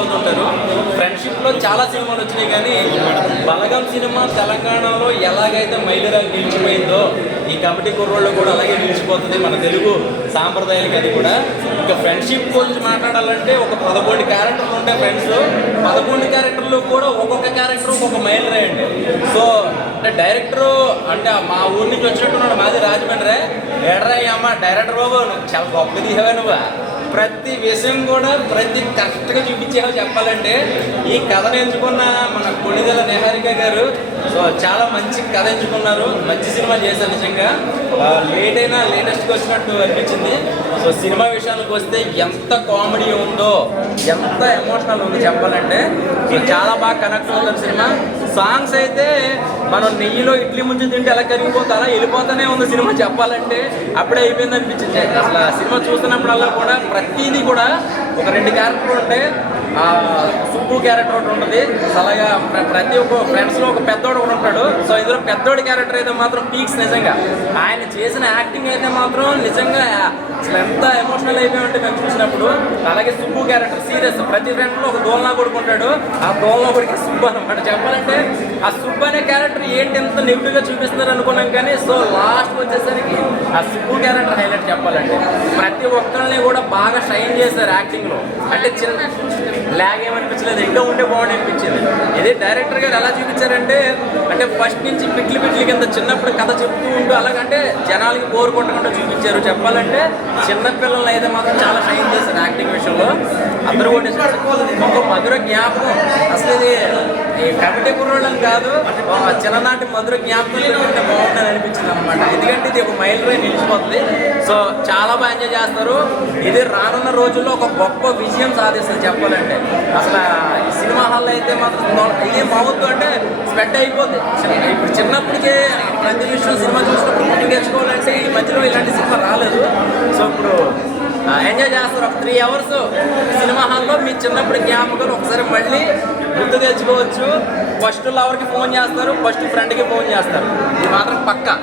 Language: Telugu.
అవుతుంటారు. ఫ్రెండ్షిప్లో చాలా సినిమాలు వచ్చినాయి, కానీ బలగం సినిమా తెలంగాణలో ఎలాగైతే మైలురాయి నిలిచిపోయిందో ఈ కమిటీ కుర్రోళ్ళు కూడా అలాగే నిలిచిపోతుంది మన తెలుగు సాంప్రదాయాలకి. అది కూడా ఇంకా ఫ్రెండ్షిప్ గురించి మాట్లాడాలంటే ఒక 11 క్యారెక్టర్లు ఉంటాయి ఫ్రెండ్స్. 11 క్యారెక్టర్లు కూడా ఒక్కొక్క క్యారెక్టర్ ఒక్కొక్క మైలురాయి అండి. సో అంటే డైరెక్టరు అంటే మా ఊరి నుంచి వచ్చినట్టున్నాడు, మాది రాజమండ్రి. ఏడ్రాయి అమ్మ డైరెక్టర్ బాబు నువ్వు చాలా గొప్ప తీసావా నువ్వు, ప్రతి విషయం కూడా ప్రతి కరెక్ట్గా చూపించావు చెప్పాలంటే. ఈ కథను ఎంచుకున్న మన కొణిదెల నిహారిక గారు సో చాలా మంచి కథ ఎంచుకున్నారు, మంచి సినిమా చేశారు. నిజంగా లేట్ అయినా లేటెస్ట్గా వచ్చినట్టు అనిపించింది. సో సినిమా విషయానికి వస్తే ఎంత కామెడీ ఉందో, ఎంత ఎమోషనల్ ఉందో చెప్పాలంటే. సో చాలా బాగా కనెక్ట్ అవుతుంది సినిమా. సాంగ్స్ అయితే మనం నెయ్యిలో ఇడ్లీ ముంచి తింటే ఎలా కరిగిపోతా అలా వెళ్ళిపోతానే ఉంది సినిమా చెప్పాలంటే. అప్పుడే అయిపోయింది అనిపించింది. అసలు సినిమా చూస్తున్నప్పుడల్లా కూడా ప్రతిదీ కూడా ఒక 2 క్యారెక్టర్లు ఉంటాయి. సుబ్బు క్యారెక్టర్ ఒకటి ఉంటుంది, అలాగా ప్రతి ఒక్క ఫ్రెండ్స్లో ఒక పెద్దోడు ఒకటి ఉంటాడు. సో ఇందులో పెద్దోడి క్యారెక్టర్ అయితే మాత్రం పీక్స్. నిజంగా ఆయన చేసిన యాక్టింగ్ అయితే మాత్రం నిజంగా అసలు ఎంత ఎమోషనల్ అయిపోయి మేము చూసినప్పుడు. అలాగే సుబ్బు క్యారెక్టర్ సీరియస్, ప్రతి ఫ్రెండ్లో ఒక దోల్నా కొడుకుంటాడు, ఆ దోల్నా కొడుకు సుబ్బు అనమాట చెప్పాలంటే. ఆ సుబ్బు అనే క్యారెక్టర్ ఏంటి ఎంత నెగిటివ్గా చూపిస్తున్నారు అనుకున్నాం, కానీ సో లాస్ట్ వచ్చేసరికి ఆ సుబ్బు క్యారెక్టర్ హైలైట్ చెప్పాలంటే. ప్రతి ఒక్కరిని కూడా బాగా షైన్ చేశారు యాక్టింగ్లో. అంటే చిన్న లాగ్ ఏమనిపించలేదు, ఇంకా ఉంటే బాగుండి అనిపించింది. ఇది డైరెక్టర్ గారు ఎలా చూపించారంటే అంటే ఫస్ట్ నుంచి పిట్లి కింద చిన్నప్పుడు కథ చెప్తూ ఉంటూ అలాగంటే జనాలకి బోర్ కొట్టకుండా చూపించారు చెప్పాలంటే. చిన్నపిల్లలు అయితే మాత్రం చాలా షైన్ చేశారు యాక్టింగ్ విషయంలో. అందరూ కూడా ఒక మధుర జ్ఞాపకం. అసలు ఇది ఈ కమిటీ కుర్రోళ్ళని కాదు, చిన్ననాటి మధుర జ్ఞాపకం పెట్టుకుంటే బాగుంటుంది అనిపించింది అనమాట. ఎందుకంటే ఇది ఒక మైలురాయి నిలిచిపోతుంది. సో చాలా బాగా ఎంజాయ్ చేస్తారు. ఇది రానున్న రోజుల్లో ఒక గొప్ప విజయం సాధిస్తుంది చెప్పాలంటే. అసలు ఈ సినిమా హాల్లో అయితే మాత్రం ఇదే మామూలు అంటే స్పెడ్ అయిపోతుంది. ఇప్పుడు చిన్నప్పటికే ప్రతి విషయం సినిమా చూసినప్పుడు ముందుకు తెచ్చుకోవాలంటే ఈ మధ్యలో ఇలాంటి సినిమా రాలేదు. సో ఇప్పుడు ఎంజాయ్ చేస్తారు. ఒక 3 అవర్స్ సినిమా హాల్లో మీ చిన్నప్పుడు జ్ఞాపకాలు ఒకసారి మళ్ళీ గుర్తు తెచ్చుకోవచ్చు. ఫస్ట్ లవర్కి ఫోన్ చేస్తారు, ఫస్ట్ ఫ్రెండ్కి ఫోన్ చేస్తారు, ఇది మాత్రం పక్కా.